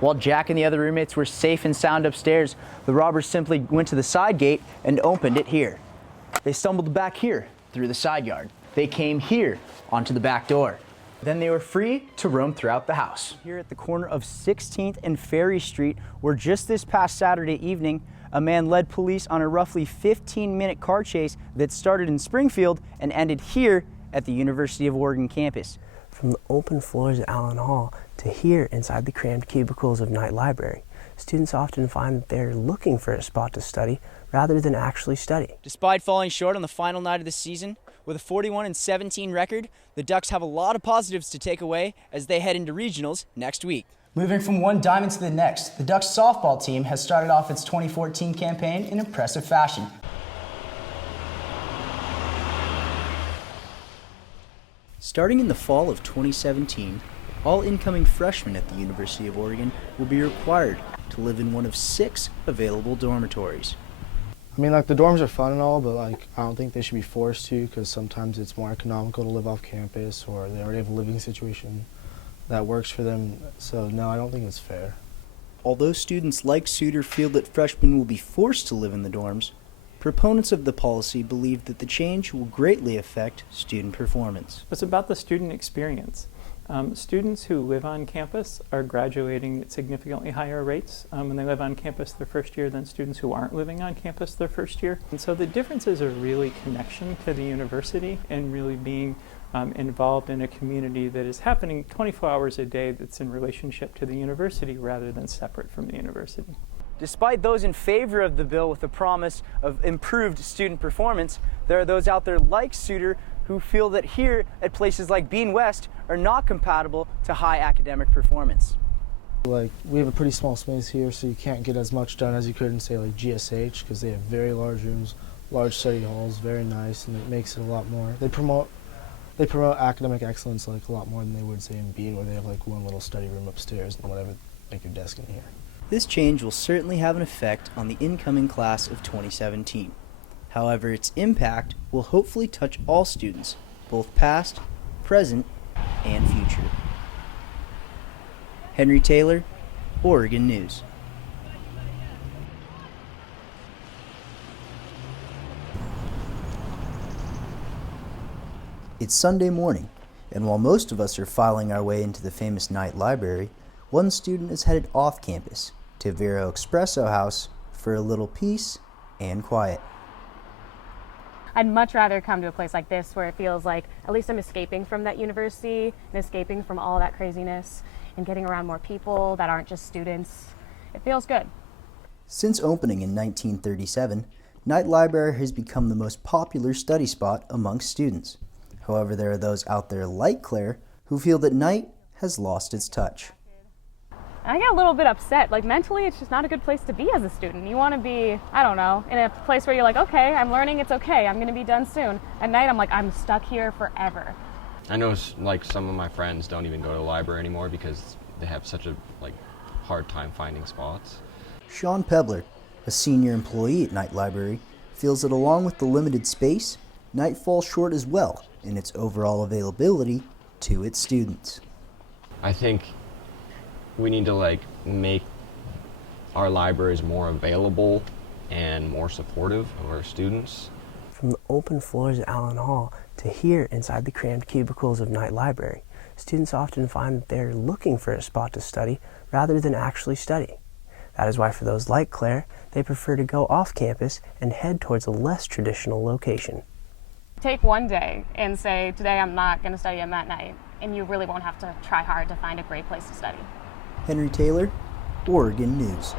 While Jack and the other roommates were safe and sound upstairs, the robbers simply went to the side gate and opened it here. They stumbled back here through the side yard. They came here onto the back door. Then they were free to roam throughout the house. Here at the corner of 16th and Ferry Street, where just this past Saturday evening, a man led police on a roughly 15-minute car chase that started in Springfield and ended here at the University of Oregon campus. From the open floors at Allen Hall to here inside the crammed cubicles of Knight Library, students often find that they're looking for a spot to study rather than actually study. Despite falling short on the final night of the season, with a 41-17 record, the Ducks have a lot of positives to take away as they head into regionals next week. Moving from one diamond to the next, the Ducks softball team has started off its 2014 campaign in impressive fashion. Starting in the fall of 2017, all incoming freshmen at the University of Oregon will be required to live in one of 6 available dormitories. I mean, like, the dorms are fun and all, but, like, I don't think they should be forced to, because sometimes it's more economical to live off campus, or they already have a living situation that works for them. So, no, I don't think it's fair. Although students like Suter feel that freshmen will be forced to live in the dorms, proponents of the policy believe that the change will greatly affect student performance. It's about the student experience. Students who live on campus are graduating at significantly higher rates when they live on campus their first year than students who aren't living on campus their first year. And so the differences are really connection to the university and really being involved in a community that is happening 24 hours a day that's in relationship to the university rather than separate from the university. Despite those in favor of the bill with the promise of improved student performance, there are those out there like Suter who feel that here at places like Bean West are not compatible to high academic performance. Like, we have a pretty small space here, so you can't get as much done as you could in, say, like GSH, because they have very large rooms, large study halls, very nice, and it makes it a lot more. They promote academic excellence like a lot more than they would, say, in Bean, where they have like one little study room upstairs and whatever, like your desk in here. This change will certainly have an effect on the incoming class of 2017. However, its impact will hopefully touch all students, both past, present, and future. Henry Taylor, Oregon News. It's Sunday morning, and while most of us are filing our way into the famous Knight Library, one student is headed off campus to Vero Espresso House for a little peace and quiet. I'd much rather come to a place like this where it feels like at least I'm escaping from that university and escaping from all that craziness and getting around more people that aren't just students. It feels good. Since opening in 1937, Knight Library has become the most popular study spot amongst students. However, there are those out there like Claire who feel that Knight has lost its touch. I get a little bit upset. Like, mentally, it's just not a good place to be as a student. You want to be, I don't know, in a place where you're like, okay, I'm learning, it's okay, I'm going to be done soon. At night, I'm like, I'm stuck here forever. I know, like, some of my friends don't even go to the library anymore because they have such a hard time finding spots. Sean Pebler, a senior employee at Knight Library, feels that along with the limited space, Knight falls short as well in its overall availability to its students. I think we need to make our libraries more available and more supportive of our students. From the open floors at Allen Hall to here inside the crammed cubicles of Knight Library, students often find that they're looking for a spot to study rather than actually study. That is why for those like Claire, they prefer to go off campus and head towards a less traditional location. Take one day and say, today I'm not going to study at night, and you really won't have to try hard to find a great place to study. Henry Taylor, Oregon News.